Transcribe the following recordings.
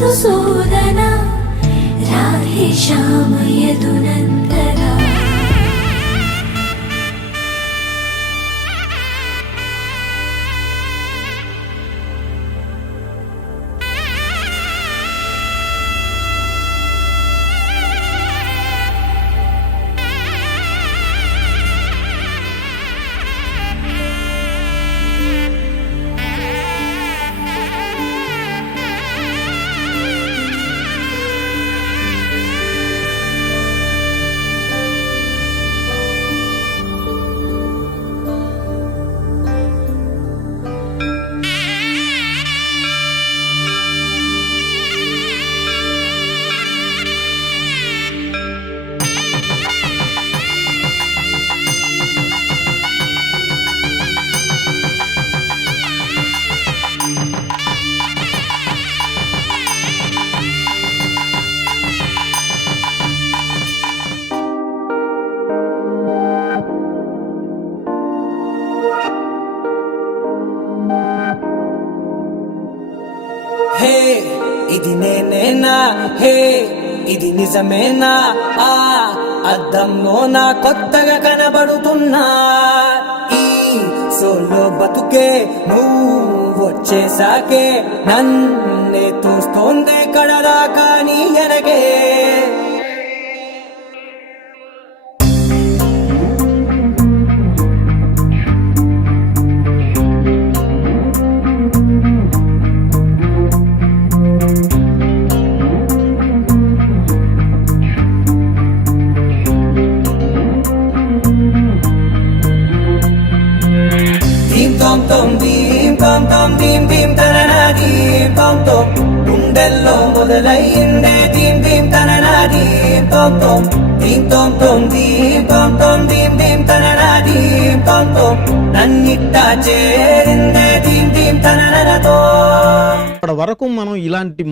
మధుసూదన రాధే శ్యామ యదునందన. హే ఇది నేనేనా, హే ఇది నిజమేనా, ఆ అద్దంలో నా కొత్తగా కనబడుతున్నా. ఈ సోలో బతుకే నువ్వు వచ్చేసాకే నన్నే తోస్తోంది కడదాకా నీ ఎనగే. గుండెల్లో మొదలయ్యిందే దీం దీం తననా దీం తోం తోం దీం తోం తోం దీం తోం తోం దీం దీం తననా దీం తోం తోం నన్నిట్టా చేరిందే దీం దీం తననతో. అప్పటి వరకు మనం ఇలాంటి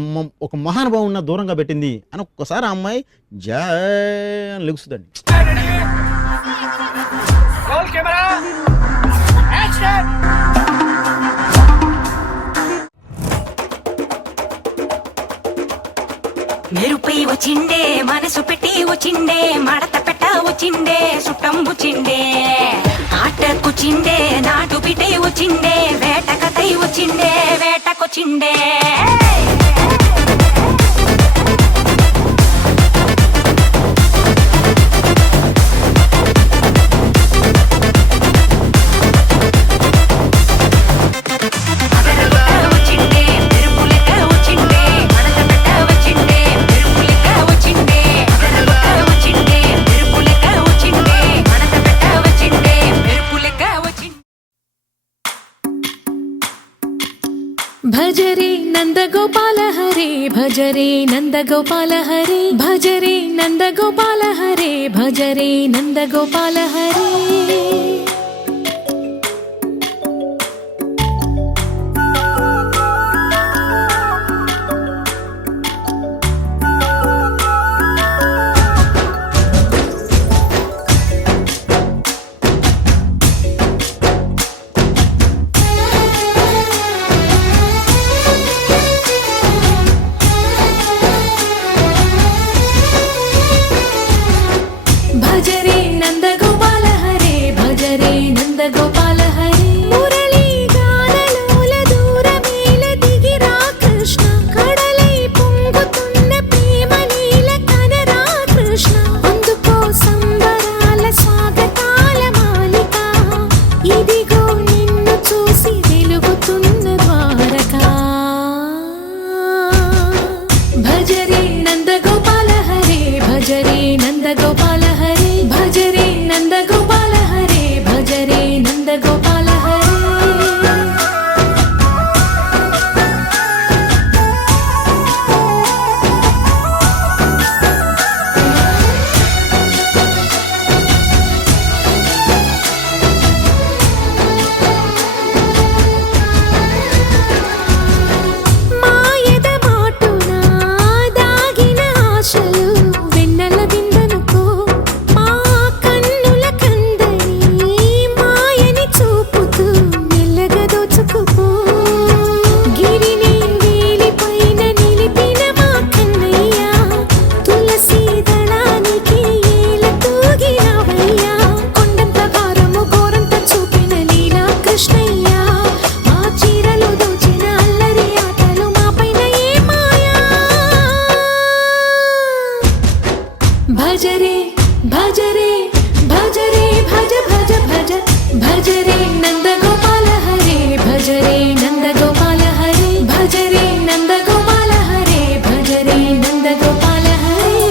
ఒక మహానుభావున్న దూరంగా పెట్టింది అని ఒక్కసారి ఆ అమ్మాయి జై అని లెగుస్తుందండి. మెరుపై వచ్చిండే మనసు పెట్టి వచ్చిండే మడత పెట్ట వచ్చిండే సుట్టం వచ్చిండే ఆటకొచ్చిండే నాటు బిడ్డే వచ్చిండే వేటకతై వచ్చిండే వేటకొచ్చిండే. భజరే నందగోపాల హరే భజరే నందగోపాల హరే భజరే నందగోపాల హరే భజరే నందగోపాల హరే. భజరే నందగోపాల హరే భజరే నందగోపాల హరే. మురళీ గానలోల దూరమేల దిగిరా కృష్ణ కడలై పొంగుతున్న ప్రేమ నీల కనరా కృష్ణ. అందుకో సంబరాల స్వాగతాల మాలిక ఇదిగో నిన్ను చూసి వెలుగుతున్న ద్వారకా. భజరే నందగోపాల హరే భజరే నందగోపాల హరే భజరే నందగోపాల హరే భజరే నందగోపాల హరే. మాయద మాటున దాగిన ఆశలు వెన్నెల విందనుకో మా కన్నుల కందని మాయని చూపు భజ రే నంద గోపాల హరే భజ రే నంద గోపాల హరే భజ రే నంద గోపాల హరే భజ రే నంద గోపాల హరే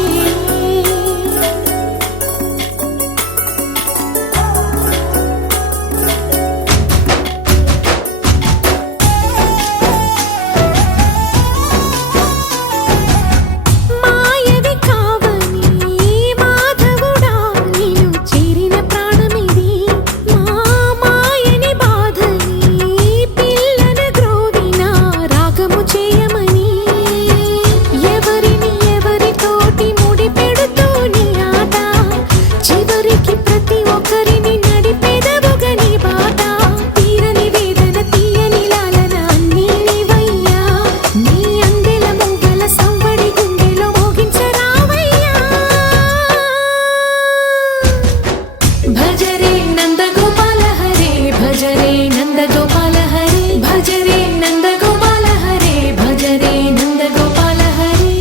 మాయవి కావని మాధవుడా నిన్ను చేరిన ప్రాణమిది మా మాయని బాధని పిల్లన గ్రోవిన రాగము చేయమని ఎవరిని ఎవరితోటి ముడి పెడుతూ నీ ఆట చివరికి ప్రతి ఒక్కరిని నడిపెదవుగా నీ బాట తీరని వేదన తీయని లాలన అన్నీ నీవయ్యా నీ అందెల మూగల సవ్వడి గుండెలో మోగించరావయ్యా భజ రే నంద గోపాల హరే భజ రే నంద గోపాల హరే భజ రే నంద గోపాల హరే భజ రే నంద గోపాల హరే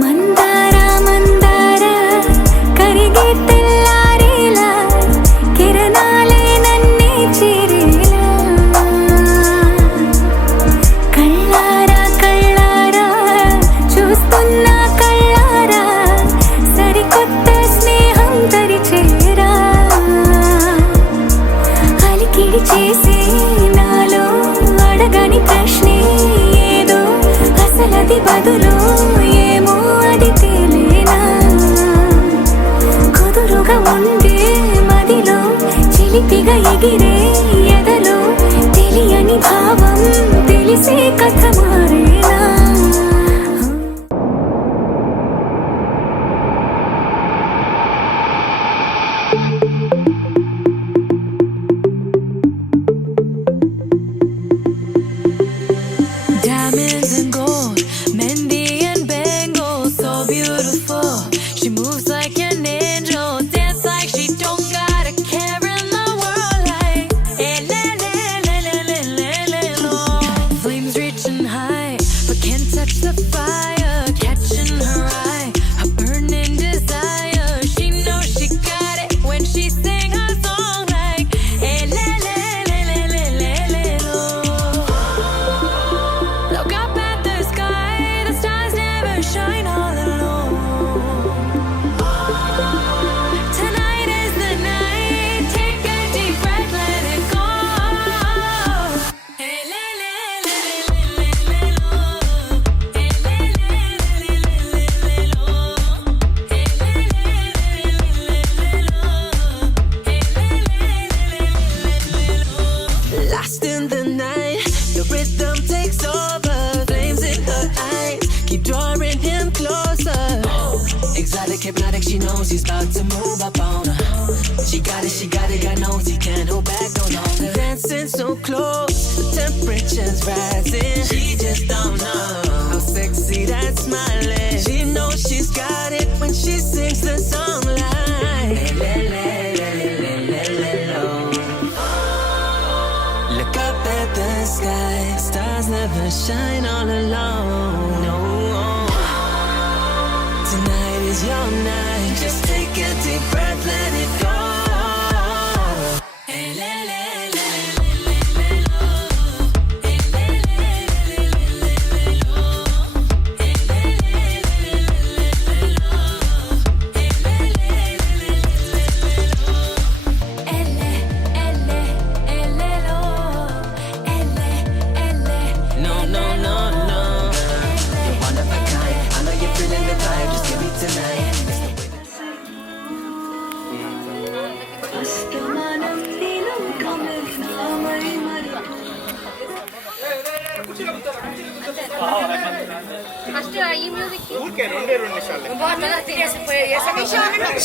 మందార మందార కరిగే తెల్లారేలా కిరణాలే నన్నే చేరేలా కళ్ళారా కళ్ళారా చూస్తున్నా కళ్ళారా సరికొత్త స్నేహం తరిచేరా అలికిడి చేసే నాలో అడగని ప్రశ్నే ఏదో అసలది బదులు ఏమో అది తేలేనా కుదురుగా ఉండే మదిలో చిలిపిగా ఎగిరే ఎదలో తెలియని భావం తెలిసే కథ మారేనా Diamonds and gold, Mendy and bangles, so beautiful. She moves like an angel, dance like she don't got a care in the world. Like, eh, le, le, le, le, le, le, le, lo. Flames reaching high, but can't touch the fire. Catching her eye, a burning desire. She knows she got it when she sing her song. Like, eh, le, le, le, le, le, le, le, lo. Look up at the sky, the stars never shine all alone. Tonight is the night, take a deep breath, let it go. Hey, le, le, le, le, le, le, le, lo. Hey, le, le, le, le, le, le, le, lo. Hey, le, le, le, le, le, le, lo. Hey, le, le, le, le, le, le, lo. Lost in the night, the rhythm takes over. Flames in her eyes, keep drawing him closer. Exotic, hypnotic, she knows he's about to move up on her. She got it, got nosy, can't hold back no longer. Dancing so close, the temperature's rising. She just don't know how sexy that smile is. She knows she's got it when she sings the song like le, le, le, le, le, le, lo. Look up at the sky, stars never shine all alone. No, tonight is your night. Just take a deep breath, let it go.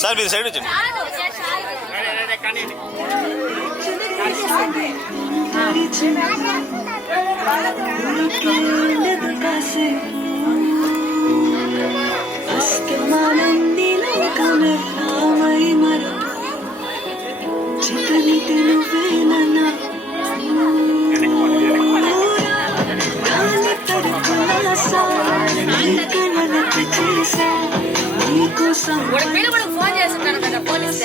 Sir మీరు side వచ్చండి. Phone చేస్తున్నాను కదా police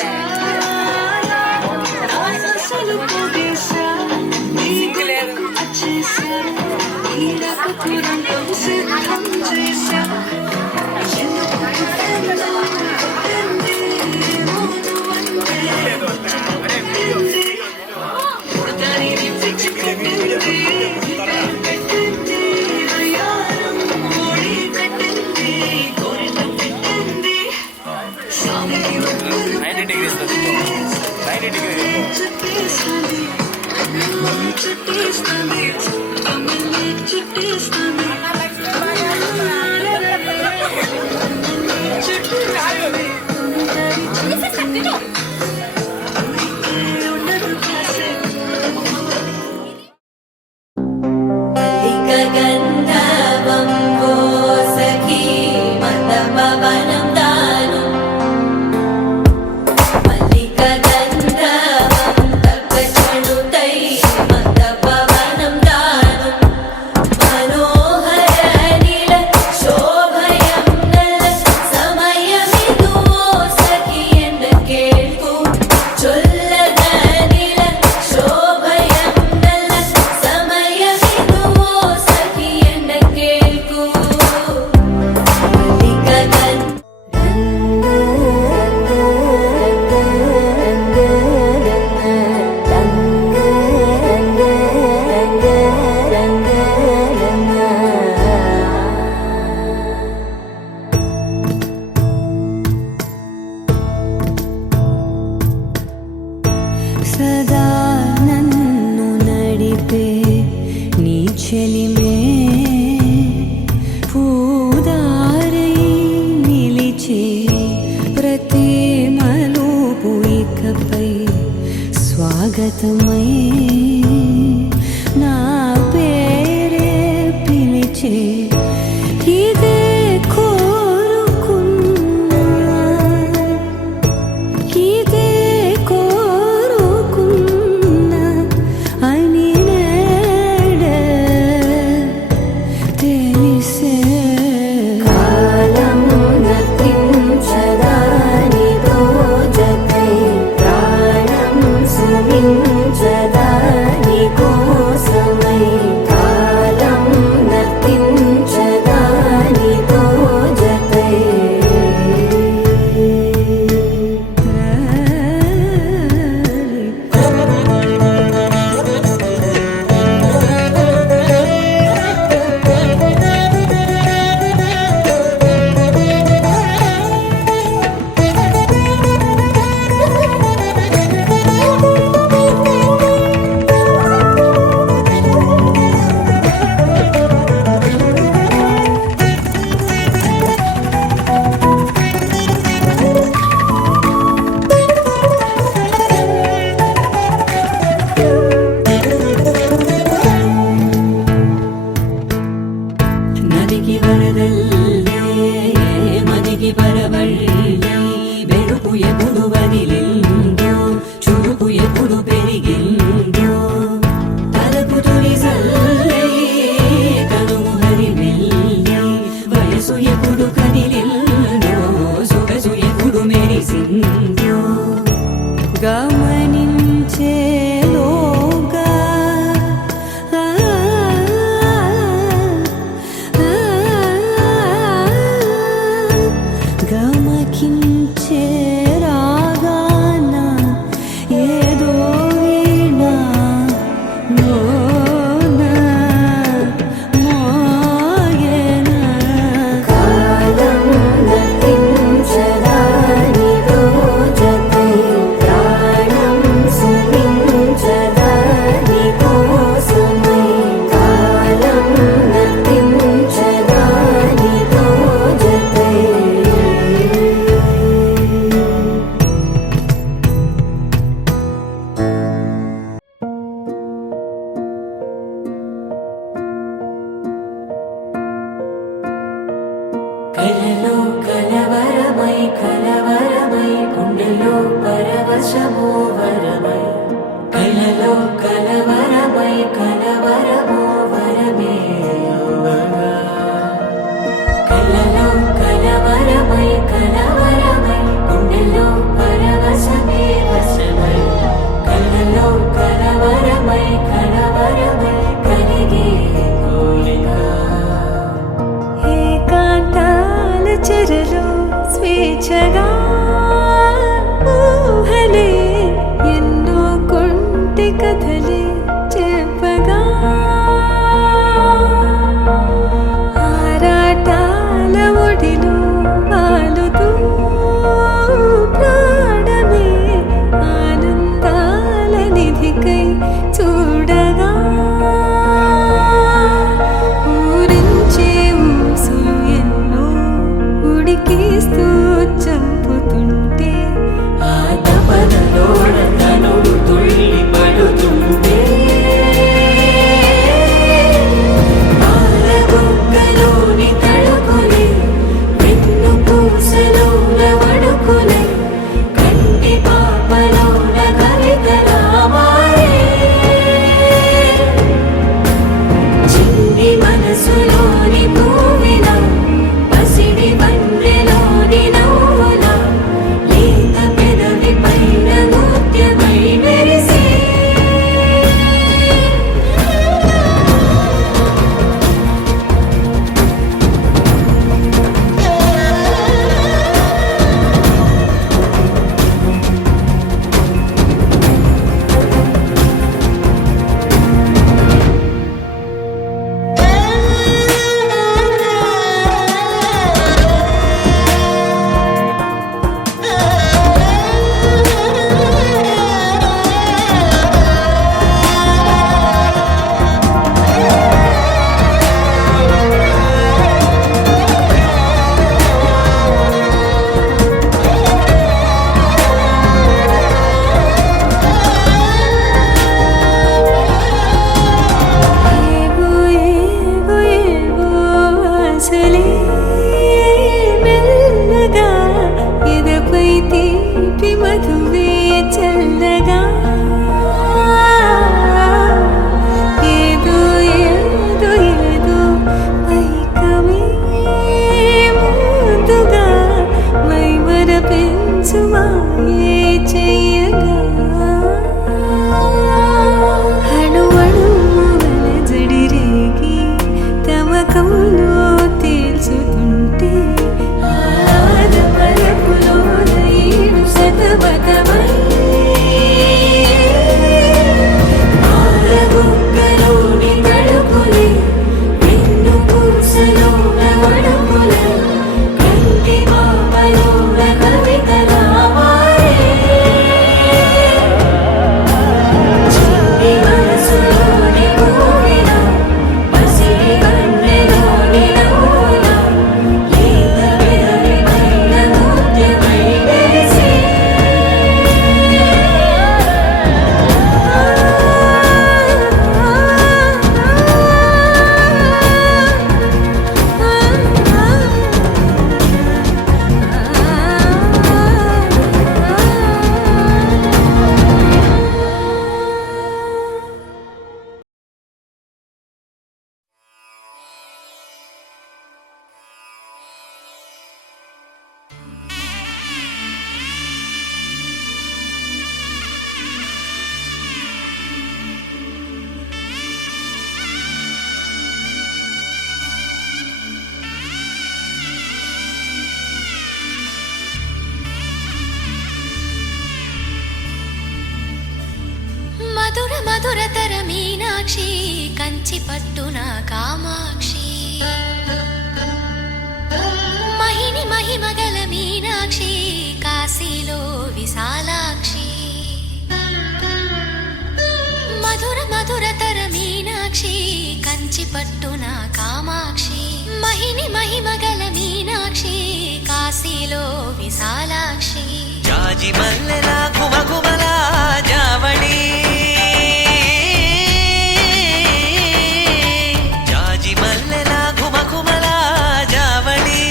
సదా నన్ను నడిపే నీ చెలిమే పూదారై నిలిచే ప్రతి మలుపు ఇకపై స్వాగతమై నా పేరే పిలిచే ఇదే కోరుకున్నా ఇదే కోరుకున్నా అని నేడే తెలిసే కాలం నతించదానితో జతై ప్రాణం సుమించదాని కోసమై కాలం నతించదానితో జతై నదికి వరదల్లే మదికి పరవళ్ళే వెలుపు ఎప్పుడు వదిలిందో చురుకు ఎప్పుడు పెరిగిందో తలపు తొలి సల్లే కనుము హరిమెల్లే వయసు ఎప్పుడు కదిలిందో సొగసు ఎప్పుడు మెరిసిందో గమనించేలోగా గమకించే రాగాన ఏదో వీణా మోనా మోయేనా కాలం నతించదానితో జతై ప్రాణం పరవశము వరమై కలలో కలవరమై కలవరము వరమే యువగా కలలో కలవరమై కలవరమై గుండెలో పరవశమే వశమై కలలో కలవరమై కలవరమై కలిగే కోరిక ఏకాంతాల చెరలో స్వేచ్ఛగా ఊహలే ఎన్నో కొంటె కథలే చెప్పగా ఆరాటాల ఒడిలో వాలుతూ ప్రాణమే ఆనందాల నిధికై చూడగా ఊరించే ఊసులు ఎన్నో ఉడికిస్తూ చంపుతుంటే ఆ తపనలోన తనుడు తుళ్ళి పడుతుంటే పాలబుగ్గలోని తడుకులే వెన్ను పూసలోన వడుకులే కంటి పాపలోన కవితలా మారే చిన్ని మనసులోని పూవిల పసిడి బండ్రెలోని నవ్వుల లేత పెదవి పైన ముత్యమై మెరిసే ఏవో ఏవో ఏవో ఆశలే మెల్లగా ఎదపై తీపి మధువే చల్లగా ఏదో ఏదో ఏదో పైకమే ముందుగా మైమర పెంచు మాయే చెయ్యగా అణువణువుల జడిరేగి తమకంలో తేల్చుతుంటే ఆదమరపులోన ఈడు శతమతమై పాలబుగ్గలోని తడుకులే వెన్ను పూసలోన వడుకులే కంటి పాపలోన కవితలా మారే చిన్ని మనసులోని పూవిల పసిడి బండ్రెలోని నవ్వుల లేత పెదవి పైన ముత్యమై మెరిసే మధుర మధురతర మీనాక్షి కంచి పట్టున కామాక్షి మహిని మహిమగల మీనాక్షి కాశీలో విశాలాక్షి మధుర మధురతర మీనాక్షి కంచి పట్టున కామాక్షి మహిని మహిమగల మీనాక్షి కాశీలో విశాలాక్షి జాజి మల్లెలా కుమకుమలా జావళి జాజి మల్లెలా కుమకుమలా జావళి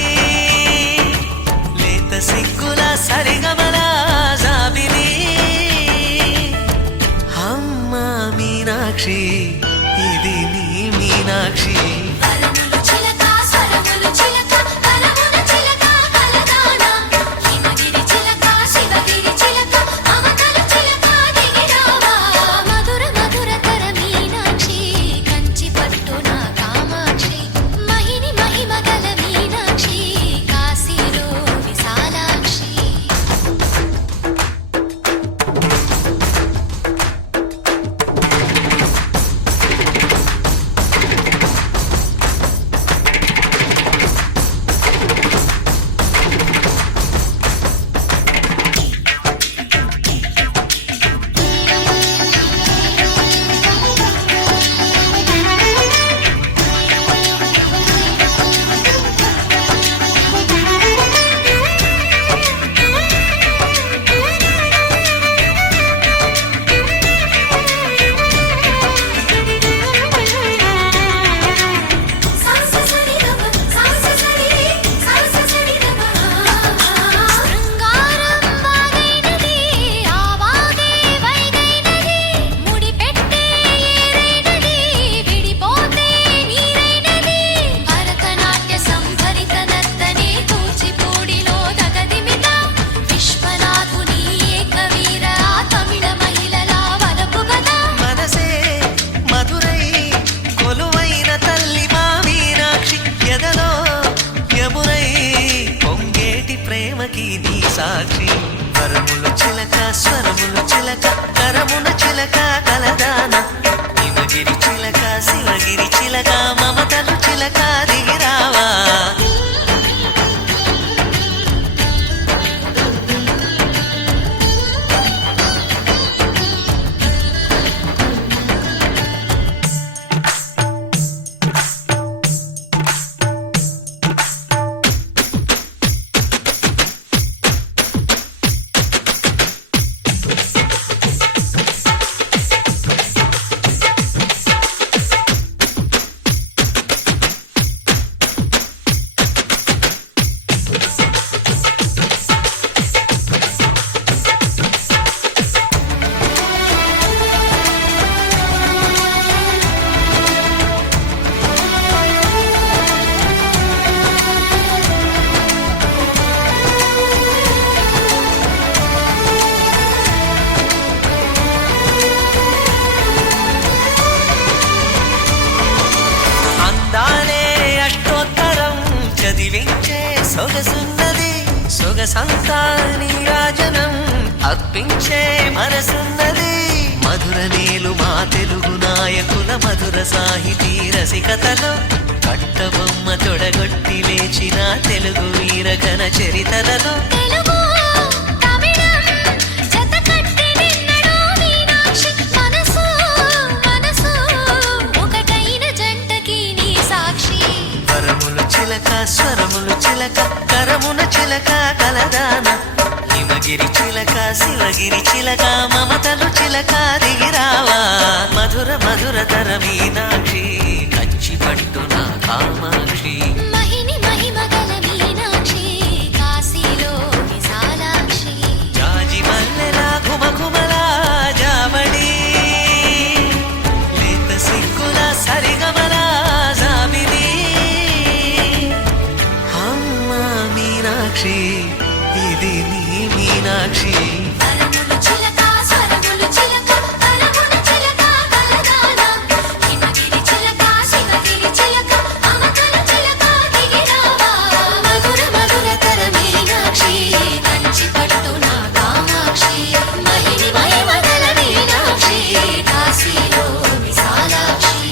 లేత సిగ్గుల సరిగమలా జాబిలి మీనాక్షి ఇది నీ మీనాక్షి వరములు చిలక స్వరములు చిలక కలమున చిలక కలదానా హిమగిరి చిలక శివగిరి చిలక మమతలు చిలక దిగిరావా మధుర మధుర తర మీనాక్షి కంచి పట్టున కామాక్షి మహిని మహిమగల మీనాక్షి కాశీలో విశాలాక్షి మనసే మధురై కొలువైన తల్లి మా మీనాక్షి ఎదలో యమునై పొంగేటి ప్రేమకి నీ సాక్షి వరములు చిలక స్వరములు చిలక కరమున చిలక కలదాన హిమగిరి చిలక శివగిరి చిలక మమతలు చిలక దిగిరావా అందాలే అష్టోత్తరం చదివించే సొగసున్నది సొగసంతా నీరాజనం అర్పించే మనసున్నది మధుర నేలు మా తెలుగు నాయకుల మధుర సాహితీ రసికతలో కట్టబొమ్మ తొడగొట్టి లేచిన తెలుగు వీరఘన చరితలలో తెలుగు తమిళం జతకట్టి నిన్నడు మీనాక్షి మనసు మనసు ఒకటైన జంటకి నీ సాక్షి వరములు చిలక స్వరములు చిలక కరమున చిలక కలదాన హిమగిరి చిలక శివగిరి చిలక మమతలు చిలక దిగిరావా మధుర మధుర తర మీనాక్షి కంచి పట్టున కామాక్షి మహిని మహిమగల మీనాక్షి కాశీలో విశాలాక్షి జాజి మల్లెలా ఘుమఘుమలా జావళి లేత సిగ్గుల సరిగమలా జాబిలి అమ్మ మీనాక్షి ఇది నీ మీనాక్షి వరములు చిలక స్వరములు చిలక కలమున చిలక కలదానా హిమగిరి చిలక శివగిరి చిలక మమతలు చిలక దిగిరావా మధుర మధుర తర మీనాక్షి కంచి పట్టున కామాక్షి మహిని మహిమగల మీనాక్షి కాశీలో విశాలాక్షి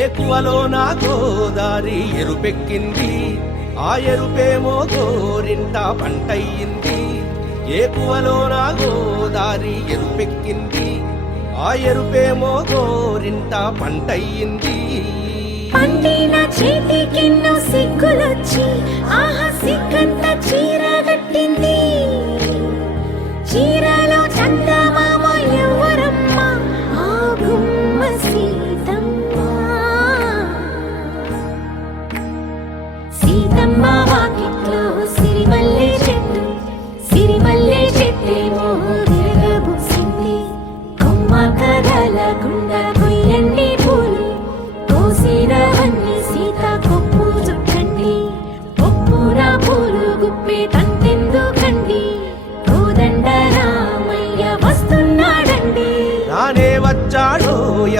ఏకువలో నా గోదారి ఎరుపెక్కింది ఆ ఎరుపేమో గోరింట పంటయ్యింది ఏకువలో నా గోదారి ఎరుపెక్కింది ఆ ఎరుపేమో గోరింట పంటయ్యింది పండిన చేతికెన్నో సిగ్గులొచ్చి ఆహా సిగ్గంత చీర కట్టింది చీరలో చందమామ ఎవరమ్మా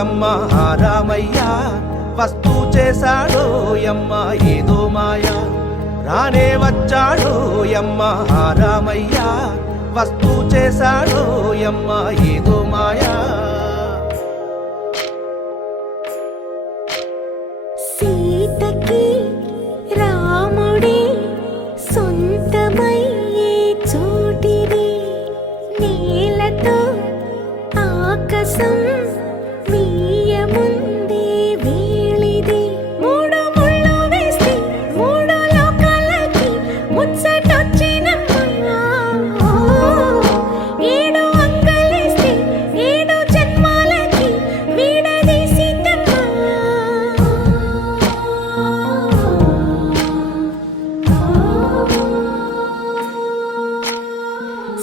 యమ్మ ఆ రామయ్య వస్తూ చేశాడో యమ్మ ఏదో మాయా రానే వచ్చాడో యమ్మ ఆ రామయ్య వస్తూ చేశాడో యమ్మ ఏదో మాయా సీతకి రాముడే సొంతమయ్యే చోటిది నేలతో ఆకాశం వీయముందే వేళిది మూడు ముళ్ళు వేస్తే మూడు లోకాలకి ముచ్చటొచ్చినమ్మా ఏడు అంగలేస్తే ఏడు జన్మాలకి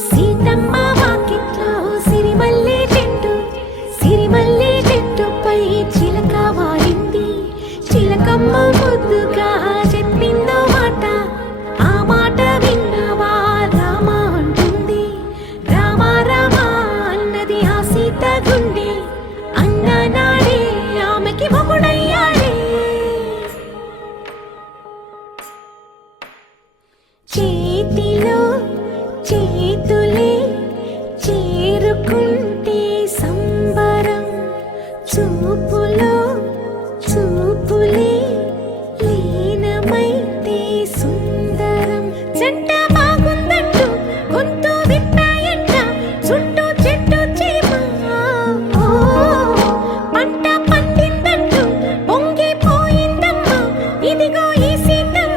సీతమ్మ వాకిట్లో సిరిమల్లె చెట్టుపై చిలక వాలింది చిలకమ్మ ముద్దుగా చెప్పిందో మాట ఆ మాట విన్నవా రామ అంటుంది రామ రామ అన్నది ఆ సీత గుండె అన్న నాడే ఆమెకి మొగుడయ్యాడే చేతిలో చేతులే చేరుకుంటే సంబరం చూపులో చూపులే లీనమైతే సుందరం జంట బాగుందంటూ గొంతు విప్పాయంట చుట్టూ చెట్టు చీమ పంట పండిందంటూ పొంగిపోయిందమ్మా ఇదిగో ఈ సీతమ్మ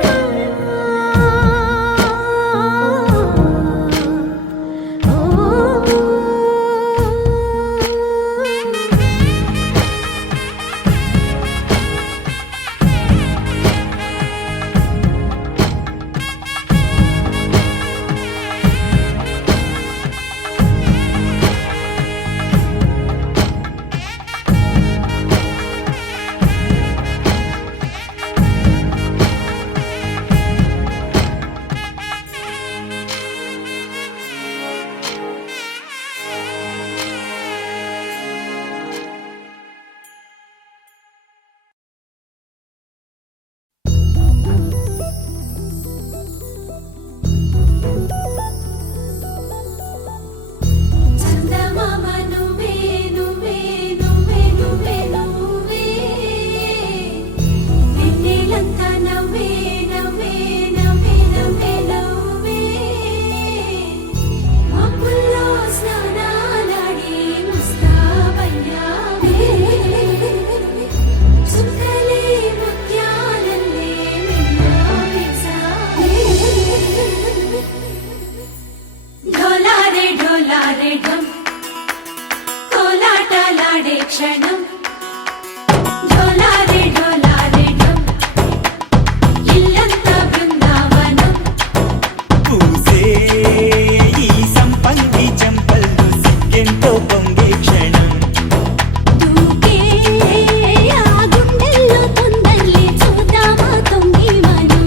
చందమామ నువ్వే నువ్వే నువ్వే నువ్వే నువ్వే వెన్నెలంతా నవ్వే నవ్వే నవ్వే నవ్వే నవ్వే మబ్బుల్లో స్నానాలాడి ముస్తాబయ్యావే చుక్కలే ముత్యాలల్లే మిన్నా వేసావే ढोलारे ढोलारे ढम कोलाटलाडे क्षणं ढोलारे ढोलारे ढम इल्लंता बृंदावनं పూసే ఈ సంపంగి చెంపల్లో సిగ్గెంతో పొంగే క్షణం దూకే ఆ గుండెల్లో తొందరలే చూద్దామా తొంగి మనం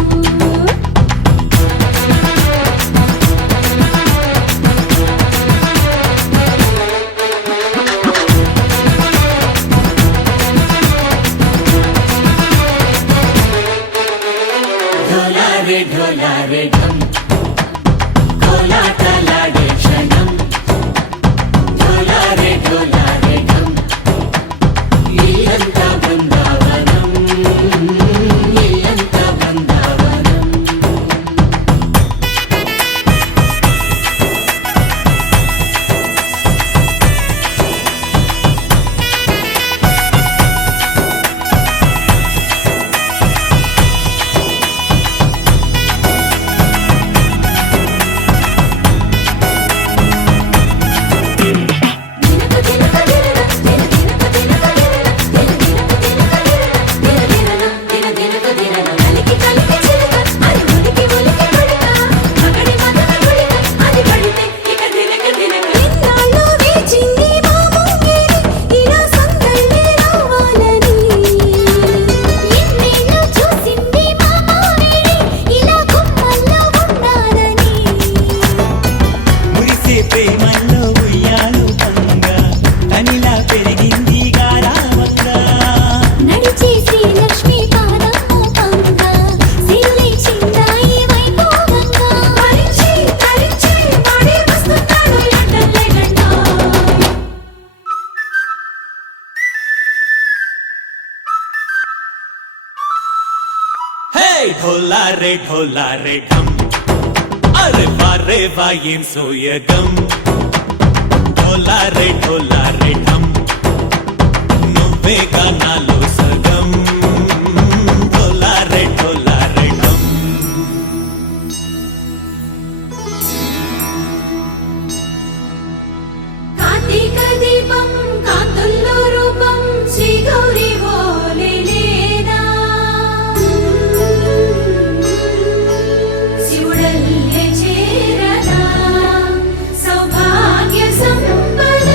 ढोला रे ढम अरे वारे वायें सोयगम ढोला रे ढम నువ్వేగా నాలో సగం ढोला रे ढम కార్తీక దీపం కాంతుల్లో రూపం శ్రీ గౌరీ ఓలేనా శివుడల్లే చేరనా సౌభాగ్య సంపద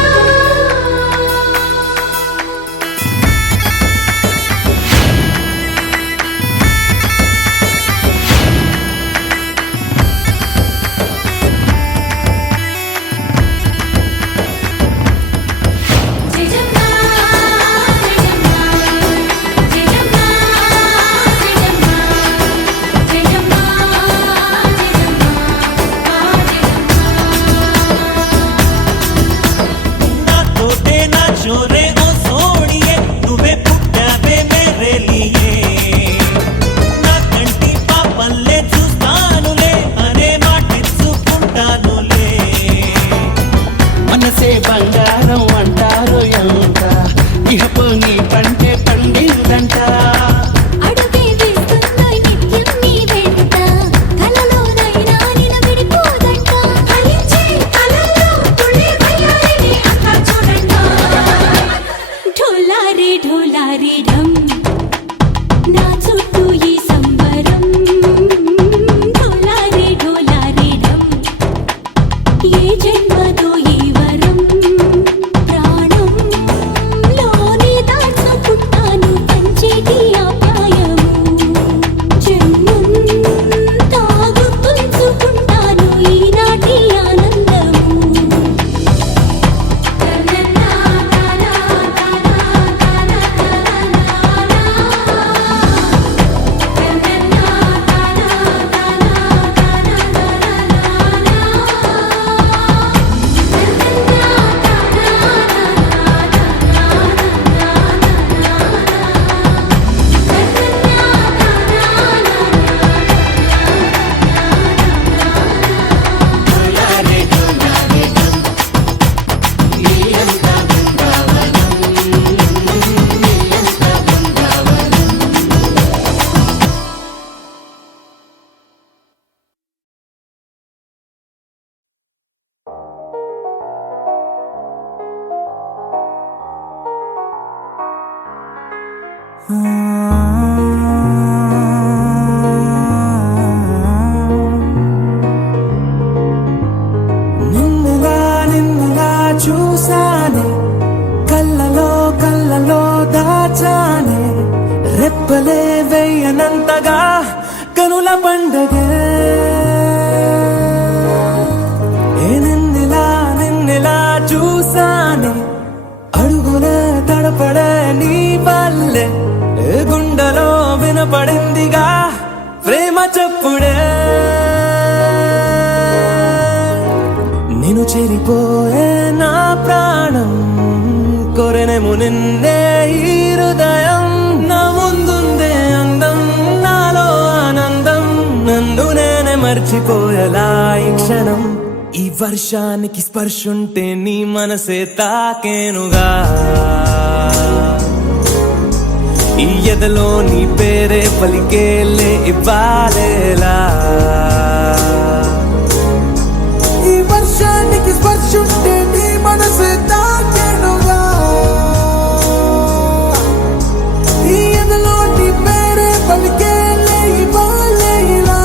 నాతోటే నా చోరే ఓ సోడియే నువ్వే పుట్టావే మేరే లియే నా కంటి పాపల్లే చూస్తానులే అనే మాటిచ్చుకుంటానులే మనసే బంగారం అంటారు ఎంత ఇహపు నీ పంటే పండిందంట అడుగే వేస్తున్నా నిత్యం నీ వెంట కలలోనైనా నిన్ను విడిపోదంట కలించే కలలో తుళ్ళి వయ్యారిని అంతా చూడంట ఢోలా రే ఢమ్ నా చుట్టూ ఈ సంబరం ఢోలా రే ఢమ్ ఏ జన్మదో ఈ వరం ప్రాణంలోనే దాచుకుంటాను పంచేటి ఆప్యాయము జన్మంతా గుర్తుంచుకుంటాను ఈనాటి ఆనందము నిన్నులా చూసానే కళ్ళలో దాచానే రెప్పలే వెయ్యనంతగా కనుల పండగే నిన్నులా చూసానే అడుగునే తడపడే నీ వల్లే గుండెలో వినపడిందిగా ప్రేమ చెప్పుడే నిన్ను చెరిపోయే నా ప్రాణం కొరెనేమో నిన్నే ఈ హృదయం నా ముందుందే అందం నాలో ఆనందం నన్ను నేనే మర్చిపోయేలా ఈ క్షణం ఈ వర్షానికి స్పర్శుంటే నీ మనసే తాకేనుగా ఈ ఎదలో నీ పేరే పలికేలే ఇవ్వాలేలా ఈ వర్షానికి స్పర్శుంటే నీ మనసు తాకెనుగా ఈ ఎదలో నీ పేరే పలికేలే ఇవ్వాలేలా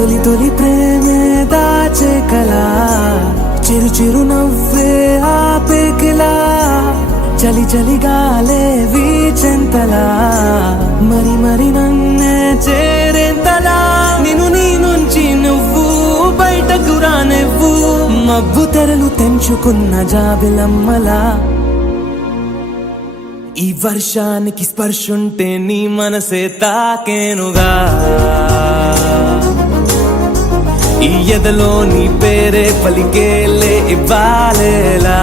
తొలి తొలి ప్రేమే దాచే కలా చిరు చిరు నవ్వే ఆపే కిలా చలి చలి గాలే వీచెంతలా మరి మరి నన్నే చేరేంతలా నిన్ను నీ నుంచి నువ్వు బయటకు రానివ్వు మబ్బు తెరలు తెంచుకున్న జాబిలమ్మలా ఈ వర్షానికి స్పర్శుంటే నీ మనసే తాకేనుగా ఈ ఎదలో నీ పేరే పలికేలే ఇవ్వాలేలా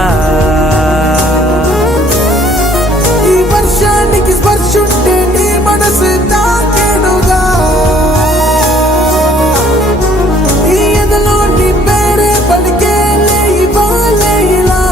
ఈ వర్షానికి స్పర్శుంటే నీ మనసే తాకేనుగా ఈ ఎదలో నీ పేరే పలికేలే ఇవ్వాలేలా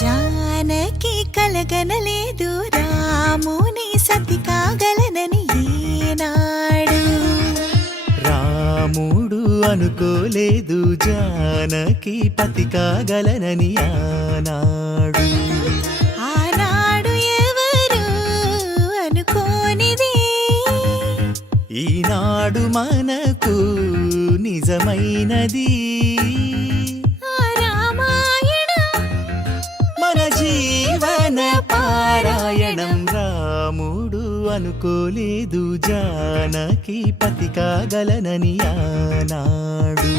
జానకి కలగనలేదు రాముని సతి కాగలనని ఈనాడు రాముడు అనుకోలేదు జానకి పతి కాగలనని ఆనాడు ఆనాడు ఎవరు అనుకోనిది ఈనాడు మనకు నిజమైనది ఆ రామాయణం మన జీవన పారాయణం రాముడు అనుకోలేదు జానకి పతి కాగలనని ఆనాడు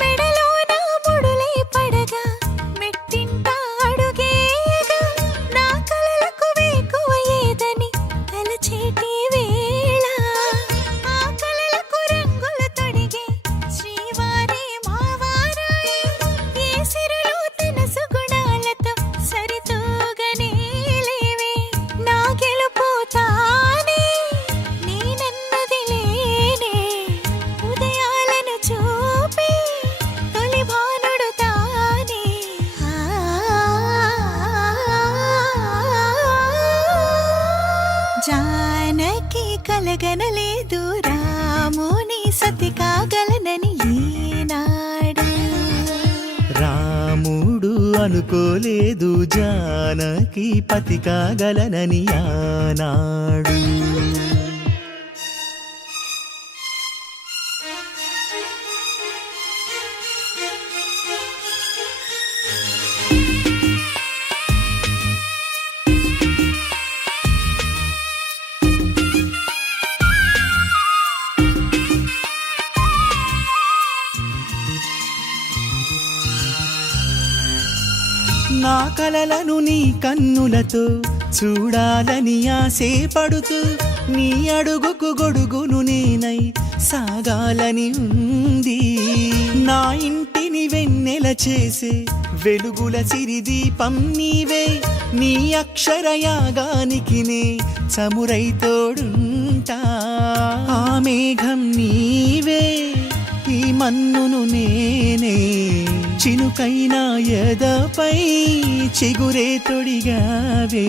మెడలోన ముడులై పడగా మెట్టింట అడుగేయగా నా కలలకు వేకువ ఏదని తలచేటి వేళ ఆ కలలకు రంగులు తొడిగే శ్రీవారే మావారాయే ఏ సిరులు తన సుగుణాలతో సరితూగనే లేవే నా గెలుపు తానే నేనన్నది లేనే ఉదయాలను చూపే తొలి భానుడు తానే జానకి కలగనలేదు రాముని సతి కాగలనని ఈనాడు రాముడు అనుకోలేదు జానకి పతి కాగలనని ఆనాడు నా కలలను నీ కన్నులతో చూడాలని ఆశే పడుతూ నీ అడుగుకు గొడుగును నేనై సాగాలని ఉంది నా ఇంటిని వెన్నెల చేసే వెలుగుల సిరిదీపం నీవే నీ అక్షరయాగానికి నే చమురై తోడుంటా ఆ మేఘం నీవే ఈ మన్నును నేనే చినుకైనా ఎదపై చిగురే తొడిగావే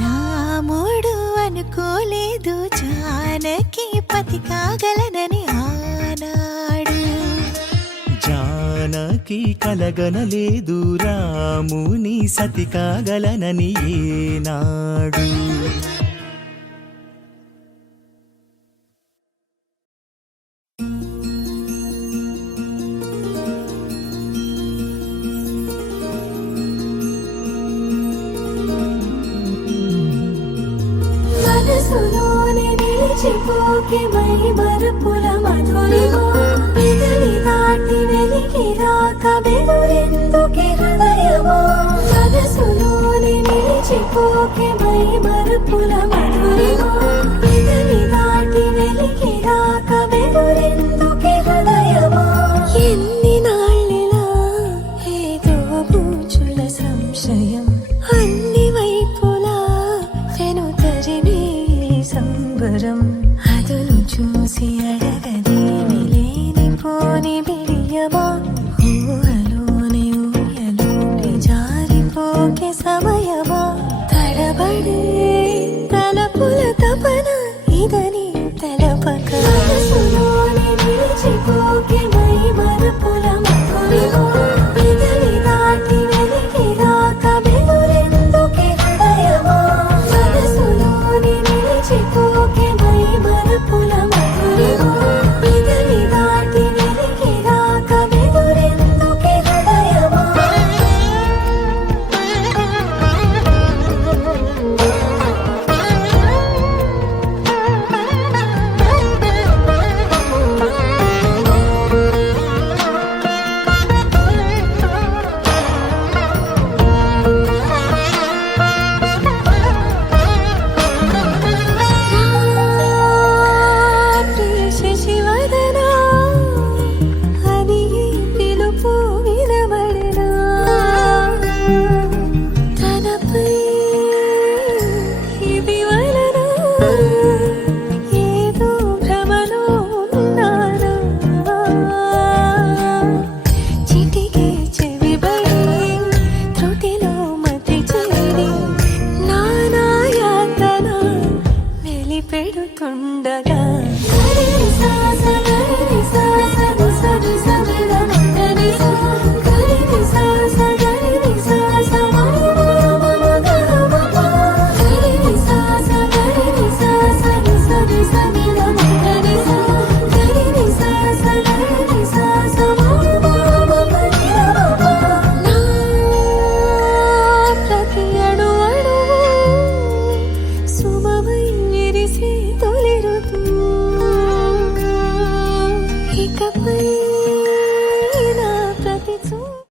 రాముడు అనుకోలేదు జానకి పతి కాగలనని ఆనాడు జానకి కలగనలేదు రాముని సతి కాగలనని ఏనాడు మనసులోనే నిలిచిపోకే మై మరుపుల మధురిమా పెదవి దాటి వెలికి రాక బెదురెందుకే హృదయమా మనసులోనే నిలిచిపోకే మై మరుపుల మధురిమా పెదవి దాటి వెలికి రాక బెదురెందుకే హృదయమా ఎన్ని నాళ్ళిలా ఏదో పూచుల సంశయం అన్ని వైపులా వెను తరిమే సంబరం అదును చూసి అడగదేమి లేనిపోని బిడియమా ఊహలోని ఊయలోని జారిపోకే సమయమా తడబడే తలపుల తపన ఇదని తెలపక మనసులోని నిలిచిపోకే మై మరుపుల మధురిమా పెదవి దాటి వెలికి రాక బెదురెందుకే హృదయమా మనసులోని నిలిచిపోకే మై మరుపుల మధురిమా పెదవి దాటి వెలికి రాక బెదురెందుకే హృదయమా శశివదనా అని పిలుపు వినబడినా తనపై ఇది వలన ఏదో భ్రమలో ఉన్నానా చిటికే చెవిబడి త్రుటిలో మతి చేరి నానాయాతన వెలిపెడుతుండగా